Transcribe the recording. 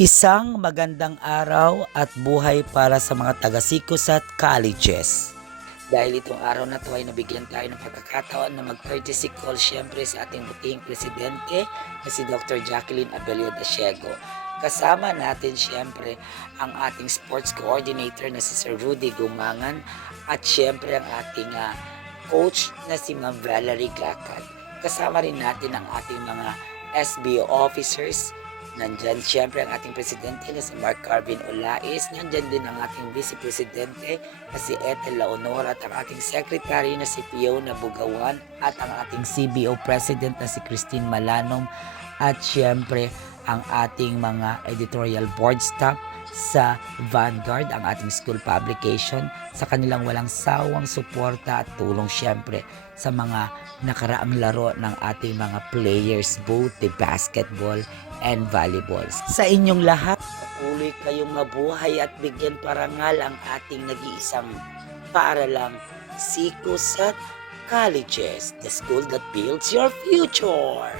Isang magandang araw at buhay para sa mga taga-Sikosat Colleges. Dahil itong araw na to ay nabigyan tayo ng pagkakataon na mag-courtesy call syempre sa ating butihing presidente na si Dr. Jacqueline Abelio Dasiego. Kasama natin syempre ang ating sports coordinator na si Sir Rudy Gumangan at syempre ang ating coach na si Ma'am Valerie Gacad. Kasama rin natin ang ating mga SBO officers. Nandyan siyempre ang ating presidente na si Mark Carvin Olais. Nandyan din ang ating vice presidente na si Ethel Laonora at ang ating secretary na si Fiona Bugawan at ang ating CBO president na si Christine Malanom at siyempre ang ating mga editorial board staff sa Vanguard, ang ating school publication, sa kanilang walang sawang suporta at tulong siyempre sa mga nakaraang laro ng ating mga players, both the basketball and volleyball. Sa inyong lahat, patuloy kayong mabuhay at bigyan parangal ang ating nag-iisang paaralang Sikosat Colleges, the school that builds your future.